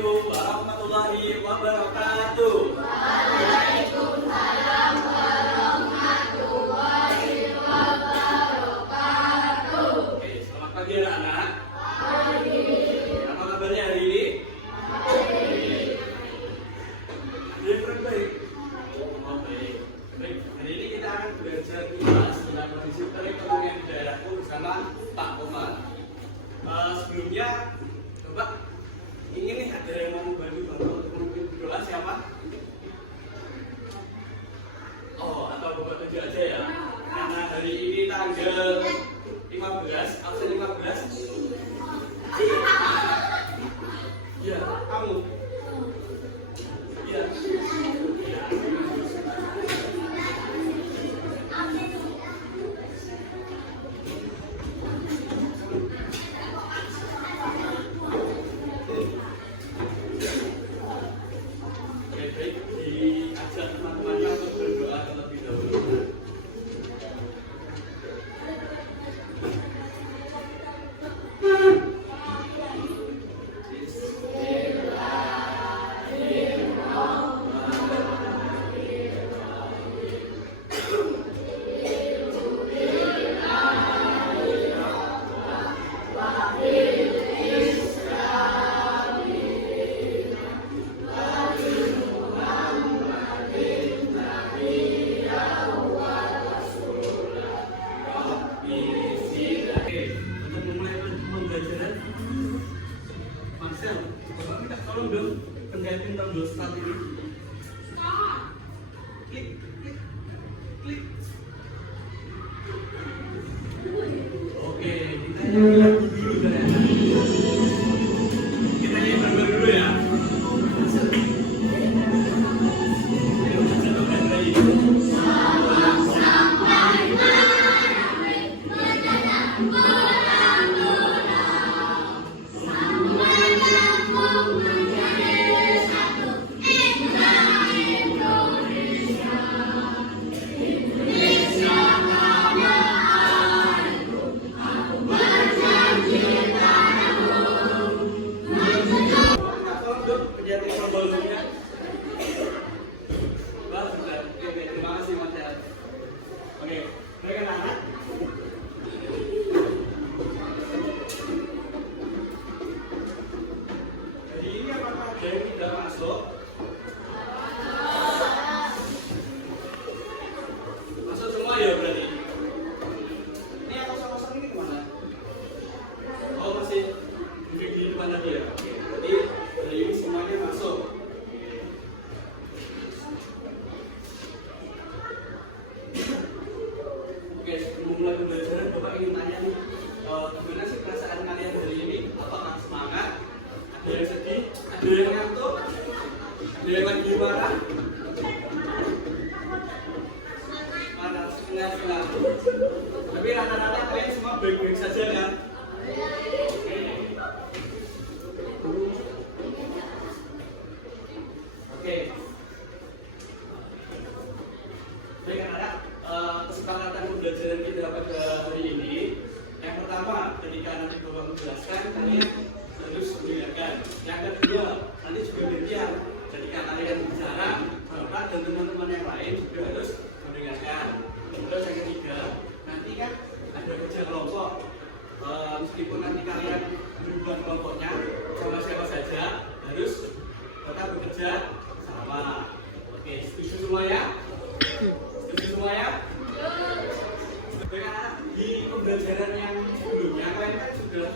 Assalamualaikum warahmatullahi wabarakatuh. Waalaikumsalam warahmatullahi wabarakatuh. Oke, selamat pagi anak-anak. Pagi. Apa kabarnya hari ini? Baik. Baik. Oh, baik. Baik. Hari ini kita akan belajar IPAS tentang kondisi perekonomian di daerahku bersama Pak Komar. Sebelumnya, coba ini nih ada yang mau membantu Bapak untuk memimpin doa siapa? Oh, atau Bapak tunjuk aja ya. Karena hari ini tanggal 15, absen 15. Ya, kamu. Ya. Baik, diajak teman-temannya untuk berdoa terlebih dahulu. Untuk memulai pembelajaran, Marcel, Bapak minta tolong dong penggaitin tombol start ini. Klik, klik, klik. Oke, kita nyanyi lagu dulu ternyata. Kita nyanyi bareng dulu ya. Ayo, satu kali lagi. Tolong dong penjaga tombolnya. Wah, sudah. Oke, terima kasih Mas ya. Oke, baik anak-anak. Jadi ini apakah ada yang tidak masuk? Masuk semua ya berarti? Ini yang kosong-kosong ini kemana? Oh, masih di depan tadi ya? Oke, berarti dari ini semuanya masuk. Oke, sebelum mulai pembelajaran, Bapak ingin tanya nih, gimana sih perasaan kalian hari ini? Apakah semangat? Ada yang sedih? Ada yang ngantuk? Ada yang lagi marah? Marah setengah-setengah. Tapi rata-rata kalian semua baik-baik saja kan? Oke. Baik anak-anak, kesepakatan pembelajaran kita pada hari ini. Yang pertama, ketika nanti Bapak menjelaskan, kalian harus mendengarkan. Yang kedua, nanti juga gantian. Ketika kalian bicara, Bapak dan teman-teman yang lain juga harus mendengarkan. Terus yang ketiga, nanti kan ada kerja kelompok. Meskipun nanti kalian berubah kelompoknya sama siapa saja, harus tetap bekerja sama. Oke, setuju semua ya? Setuju semua ya? Dengan di pembelajaran yang sebelumnya, kalian kan sudah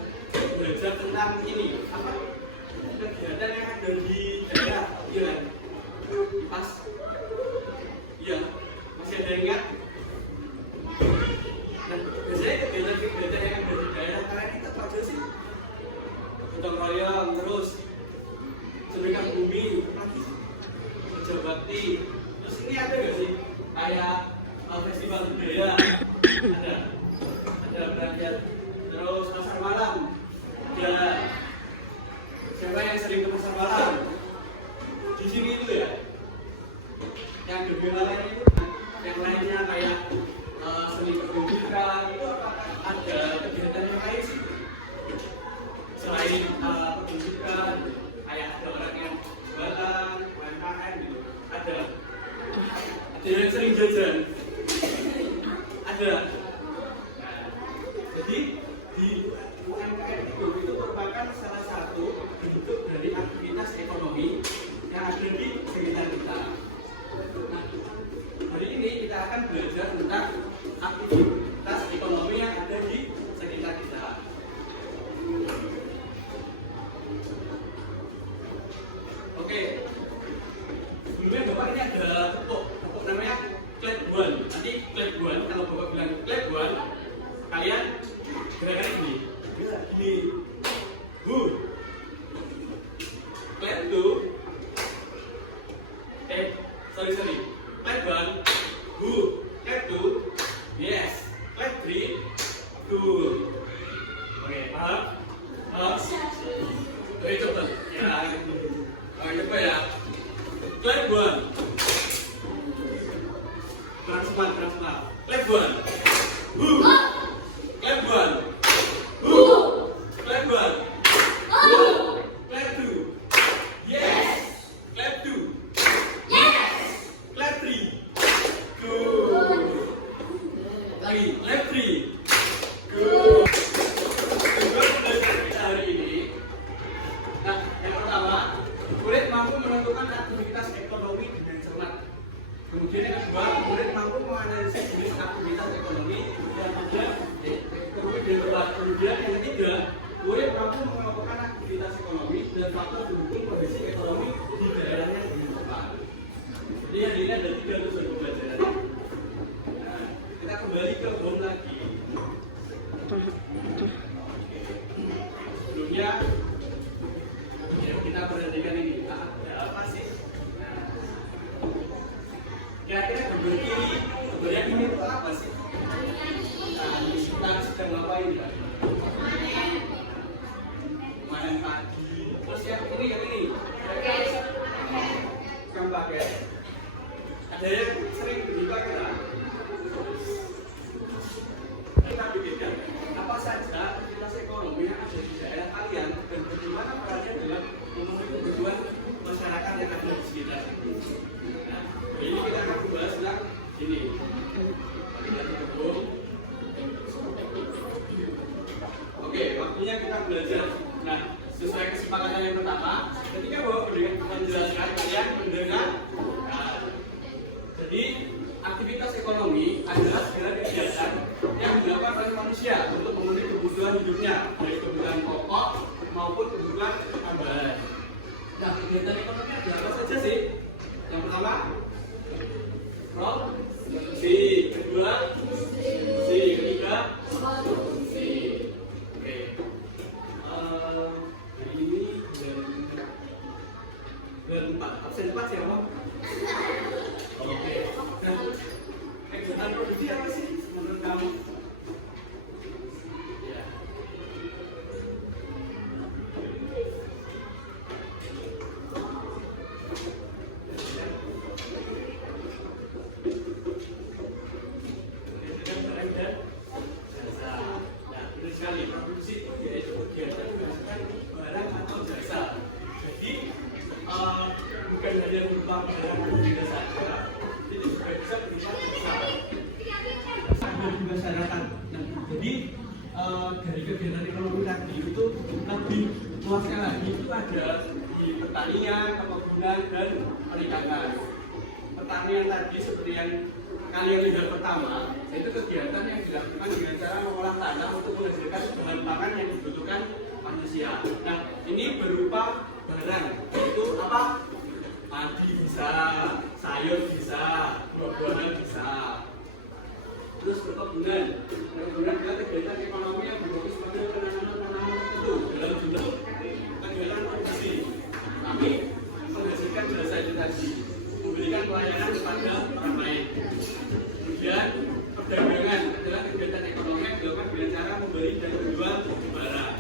belajar tentang ini, apa? Kegiatan yang ada di daerah, iya kan? Pas? Iya, masih ada yang ingat? Nah, biasanya kegiatan yang ada di daerah kalian itu apa aja sih? Gotong royong, terus sedekah bumi, kerja bakti. Terus ini ada nggak sih? Kayak festival budaya, ada berangkat. Terus pasar malam, ada. Siapa yang sering ke pasar malam? Di sini itu ya. Yang lebih lain itu, yang lainnya kayak sering jajan? Ada. Nah, jadi di UMKM itu merupakan salah satu bentuk dari aktivitas ekonomi yang ada di sekitar kita. Nah, hari ini kita akan belajar tentang aktivitas ekonomi yang ada di sekitar kita. Oke, sebelumnya Bapak ini ada tepuk namanya klebuan. Nanti klebuan, kalau Bapak bilang klebuan, kalian gerakan ini, gini, klep tuh, sorry, klebuan, klep tuh, yes, klep three, tuh, oke, paham? Oke, coba, ya, oke, coba ya, klebuan. Transman, klebuan, klebuan, klebuan, klebu, yes, klebu, yes, kletri, good, lagi, kletri, good. Tujuan belajar kita hari ini. Nah, yang pertama, murid mampu menentukan aktivitas ekonomi dengan cermat. Kemudian yang kedua, murid mampu menganalisis jenis aktivitas ekonomi yang ada. Kemudian yang ketiga, murid mampu mengelompokkan aktivitas ekonomi dan faktor pendukung kondisi ekonomi di daerah yang dibutuhkan. Jadi yang ini ada 3 unsur pembelajaran. Nah, kita kembali ke bom lagi. Sebelumnya, kita perhatikan ini. Ada apa sih? Kira-kira gambar kiri, gambar yang ini itu apa sih? Nah, kita sedang ngapain Pak? Main pagi. Terus yang ini. Yang pakai. Ada yang sering dipakai lah. Kita pikirkan apa saja aktivitas ekonomi yang ada di daerah kalian dan bagaimana perannya dalam memenuhi kebutuhan masyarakat yang ada di sekitar itu. Nah, ini kita akan bahas tentang ini. Oke, waktunya kita belajar. Nah, sesuai kesepakatan yang pertama, ketika Bapak menjelaskan, kalian mendengar. Nah, jadi aktivitas ekonomi adalah segala kegiatan yang dilakukan oleh manusia untuk memenuhi kebutuhan hidupnya, baik kebutuhan pokok maupun kebutuhan tambahan. Nah, kegiatan ekonomi ada apa saja sih? Yang pertama, produksi, kedua, ketiga, oke. Ini dan 4, absen 4 siapa? Oke. Nah, kegiatan produksi apa sih menurut kamu? Ya. Dari kegiatan ekonomi tadi itu lebih luasnya lagi, itu ada di pertanian, kebunan, dan perikanan. Pertanian tadi seperti yang kalian lihat pertama, itu kegiatan yang dilakukan dengan cara mengolah tanah untuk menghasilkan bahan pangan yang dibutuhkan manusia. Nah, ini berupa barang, yaitu apa? Padi bisa, sayur bisa, buah-buahan bisa. Terus perkebunan adalah kegiatan ekonomi yang berfokus pada penanaman tertentu dalam jumlah kegiatan produksi, tapi menghasilkan jasa itu tadi, memberikan pelayanan kepada orang lain. Kemudian perdagangan adalah kegiatan ekonomi yang dilakukan dengan cara membeli dan menjual barang.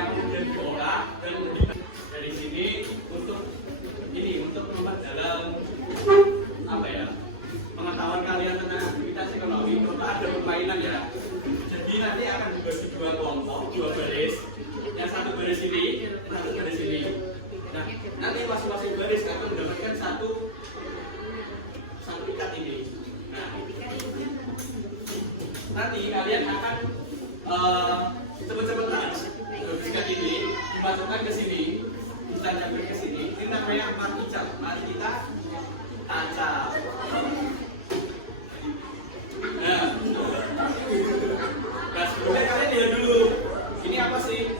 yang kemudian diolah dan dari sini untuk membuat dalam apa ya, pengetahuan kalian tentang aktivitas ekonomi. Bapak ada permainan ya. Jadi nanti akan dibagi dua kelompok, dua baris. Yang satu baris ini, yang satu baris ini. Nah, nanti masing-masing baris akan mendapatkan satu ikat ini. Nah, nanti kalian akan cepet-cepetan ikat ini dimasukkan ke sini, kita campur ke sini. Ini namanya markicap. Mari kita tancap. Nah, sebelumnya kalian lihat dulu. Ini apa sih?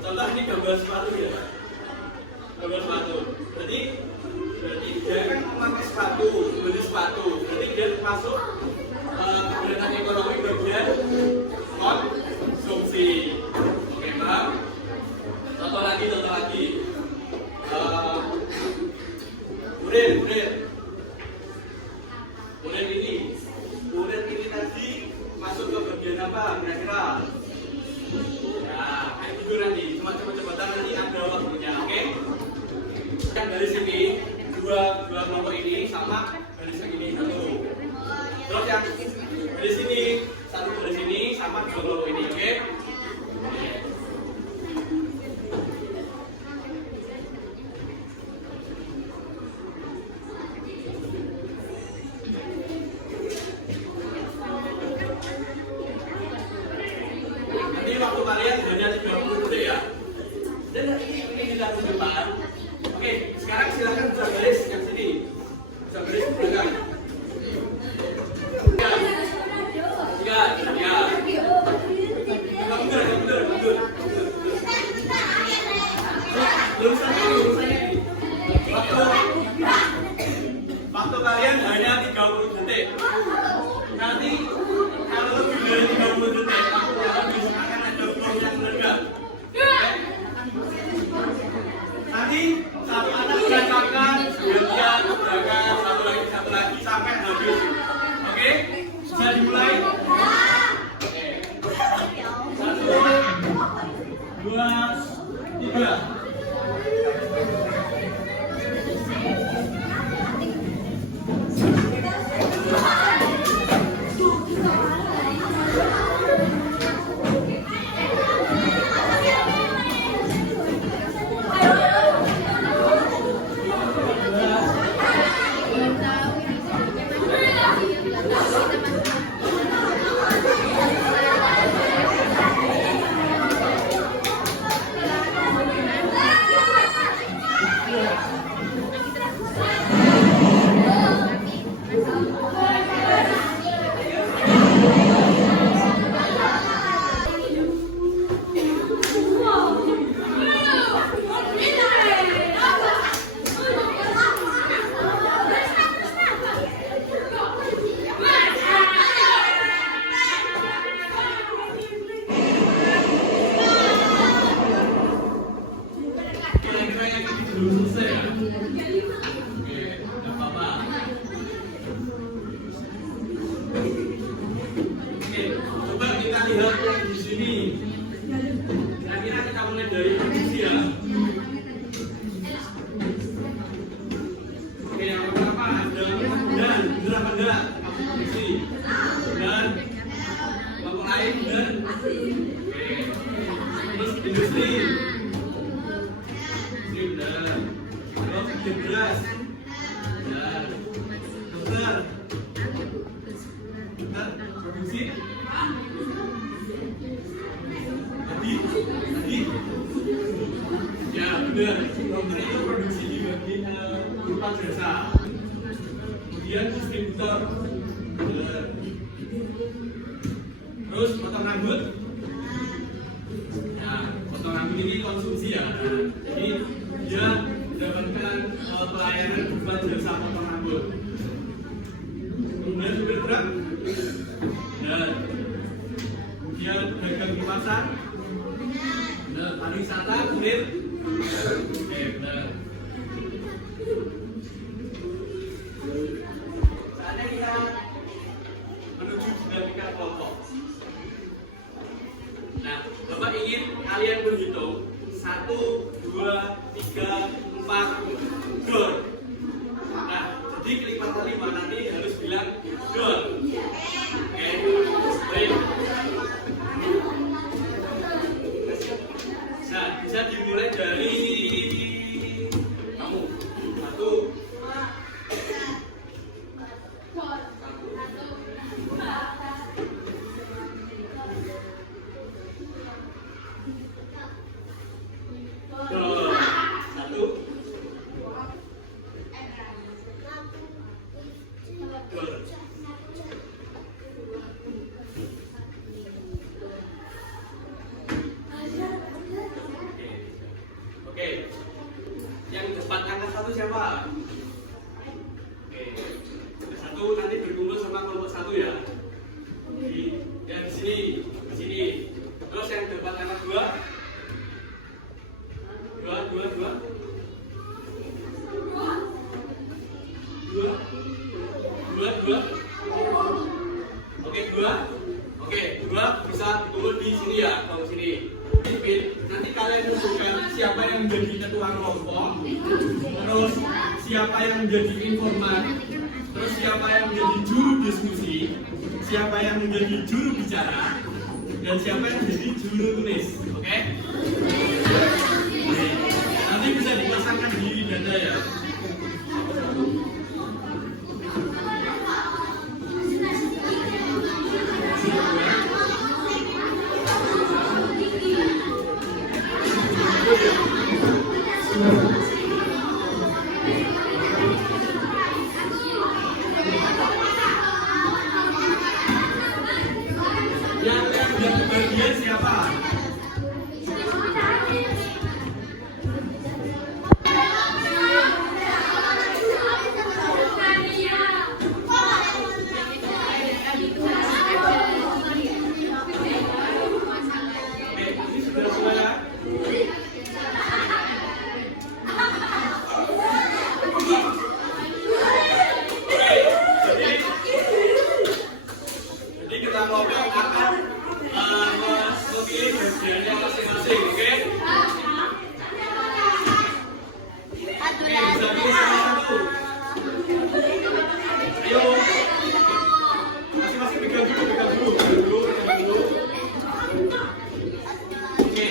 Contoh ini gambar sepatu ya. Gambar sepatu. Berarti dia kan memakai sepatu, beli sepatu. Berarti dia masuk kegiatan ekonomi bagian konsumsi. Oke, paham? Contoh lagi. Kurir ini tadi masuk ke bagian apa kira-kira? Nah, kayak gitu nanti. Cuma cepet-cepetan nanti ada waktunya, oke? Kan dari sini dua kelompok ini sama dari sini satu. Terus yang dari sini satu dari sini sama dua kelompok ini, oke? Nanti waktu kalian hanya 30 detik ya. Dan ini lagu depan. Oke, sekarang silakan bisa baris yang sini. Bisa baris ke belakang. Ya. Mundur. Belum selesai. Waktu kalian hanya 30 detik. Nanti kalau lebih dari 30 detik, aku habis akan ada form yang meledak. Nanti satu anak mengatakan gantian belakang, satu lagi sampai habis. Oke? Bisa dimulai? Oke. 1, 2, 3. Produksi di bagian berupa jasa. Kemudian distributor, terus potong rambut. Nah, potong rambut ini konsumsi ya. Jadi dia mendapatkan pelayanan berupa jasa potong rambut. Kemudian supir truk, dan kemudian dagang di pasar, dan pariwisata, kurir. Oke, benar. Saatnya kita menuju dinamika kelompok. Nah, Bapak ingin kalian berhitung 1, 2, 3, 4, gol. Nah, jadi klik kata 5 nanti harus bilang gol. Oke, baik. Nah, bisa dimulai dari kamu. 1. Oke, yang depan angka 1 siapa? Oke, 1 nanti berkumpul sama kelompok 1 ya. Di sini. Terus yang depan angka 2. 2. Oke, 2. Oke, 2 bisa berkumpul di sini ya, kalau sini. Nanti kalian usulkan siapa yang menjadi ketua kelompok, terus siapa yang menjadi informan, terus siapa yang menjadi juru diskusi, siapa yang menjadi juru bicara, dan siapa yang menjadi juru tulis. Oke? Nanti bisa dipasangkan di data ya. Yang sudah kebagian siapa? Ini sudah semua ya? Jadi kita kelompok akan memilih bagiannya masing-masing, oke? Bisa pilih satu-satu. Ayo, masing-masing pegang dulu. Oke.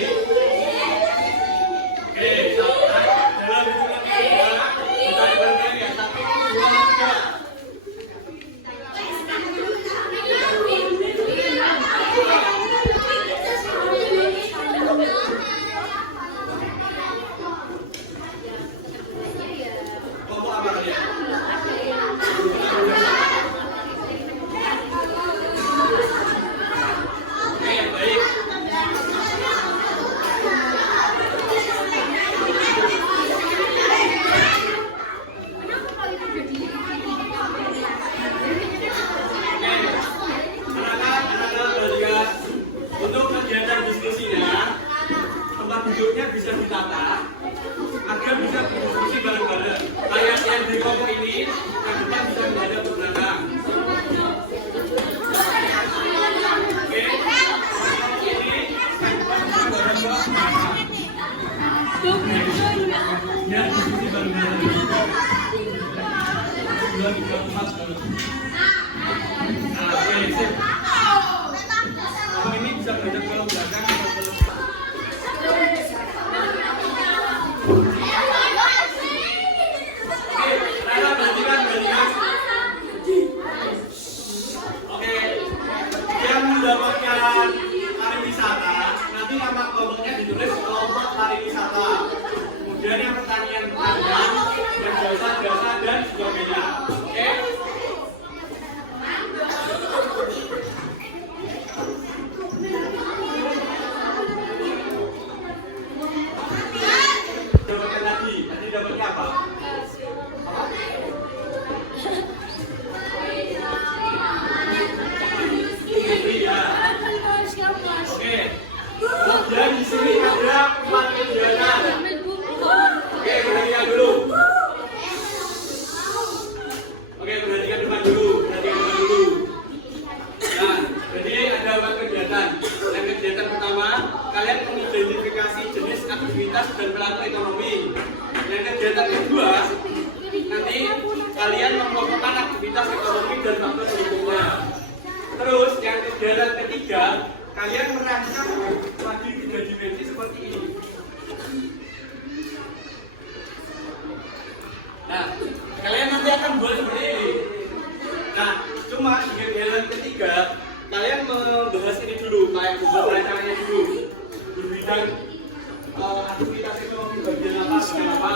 Dalam hitungan 3, kita bermain ya. 1, 2, 3. Kelompok apa kalian? Oke, baik. Untuk kegiatan diskusinya, tempat duduknya bisa ditata agar bisa berdiskusi bareng-bareng. Kayak yang di kelompok ini, yang depan bisa menghadap ke belakang. Oke, ini yang depan bisa menghadap ke belakang. Ya, diskusi bareng-bareng. 2, 3, 4. Nah, oke, sip. Kalau ini bisa menghadap ke belakang atau ke depan. Oke, yang mendapatkan pariwisata, nanti nama kelompoknya ditulis kelompok pariwisata. Kemudian yang pertanian, dan jasa dan sebagainya. Oke? Dapatkan aktivitas dan pelaku ekonomi. Yang kegiatan kedua, nanti kalian mengelompokkan aktivitas ekonomi dan faktor pendukungnya. Terus yang kegiatan ketiga, kalian merancang lagi 3 dimensi seperti ini. Nah, kalian nanti akan buat seperti ini. Nah, cuma di kegiatan ketiga, kalian membahas ini dulu, kayak membuat rancangannya dulu. Di bidang aktivitas ekonomi bagian apa, bagian apa.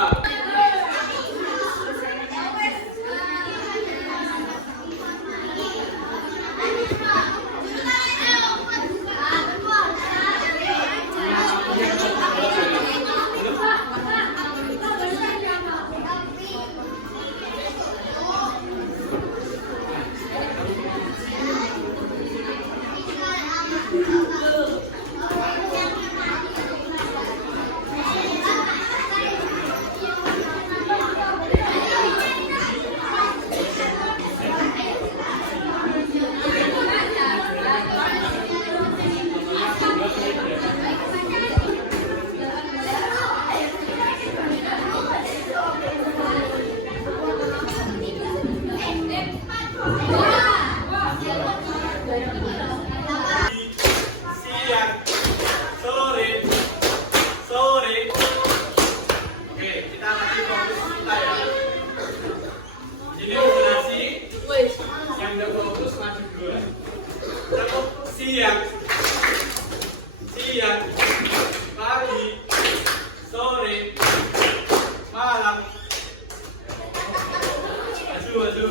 Siang, pagi, sore, malam. Maju.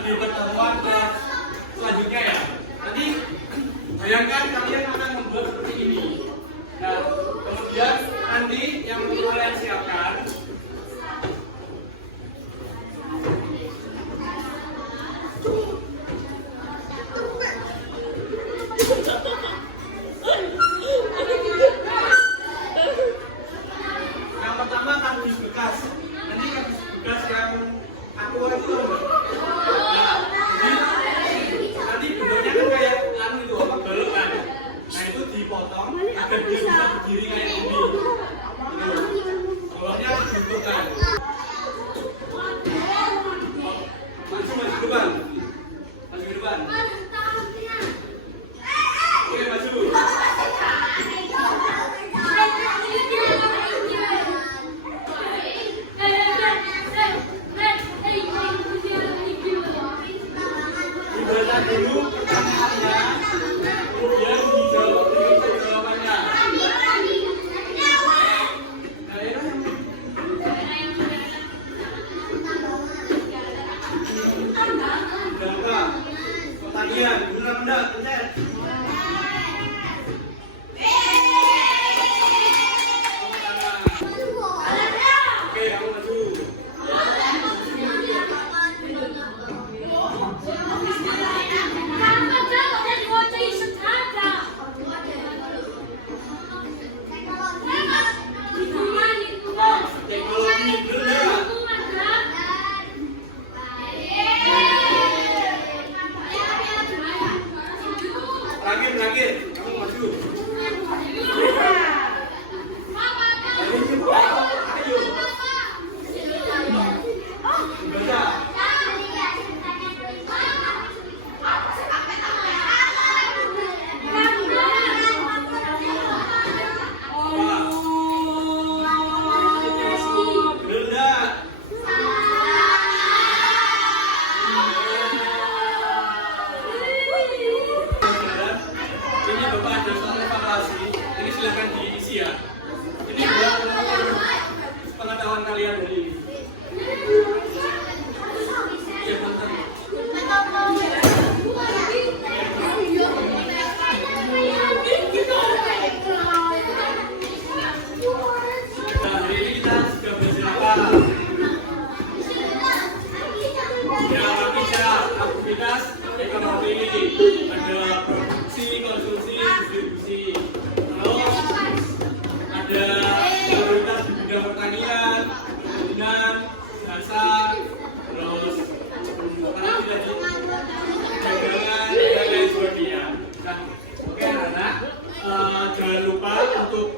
Di pertemuan selanjutnya ya. Nanti bayangkan kalian akan membuat seperti ini. Nah, kemudian nanti yang kalian siapkan yang pertama kardus bekas. Nanti kardus bekas yang aku itu dulu pertanyaannya, kemudian dijawab dengan jawabannya. Daerah pertanian, benda-benda, pencet. Oke, aku maju. Teknologi benda. Terakhir, kamu maju. Ayo. Baca. Ini Bapak ada soal evaluasi, ini silakan diisi ya. Ini buat pengetahuan kalian hari ini. Iya, mantan. Nah, hari ini kita sudah belajar apa? Ya, bicara aktivitas ekonomi, ada produksi, konsumsi, distribusi. Terus ada prioritas di bidang pertanian, perkebunan, jasa, terus dagangan, dan lain sebagainya. Nah, oke anak-anak, jangan lupa untuk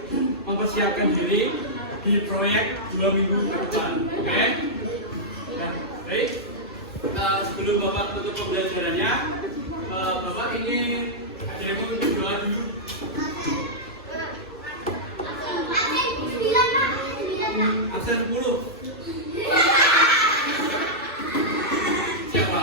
mempersiapkan diri di proyek 2 minggu ke depan. Oke? Nah, baik. Sebelum Bapak tutup pembelajarannya, Bapak ingin ada yang mau doa dulu. Absen 10. Siapa?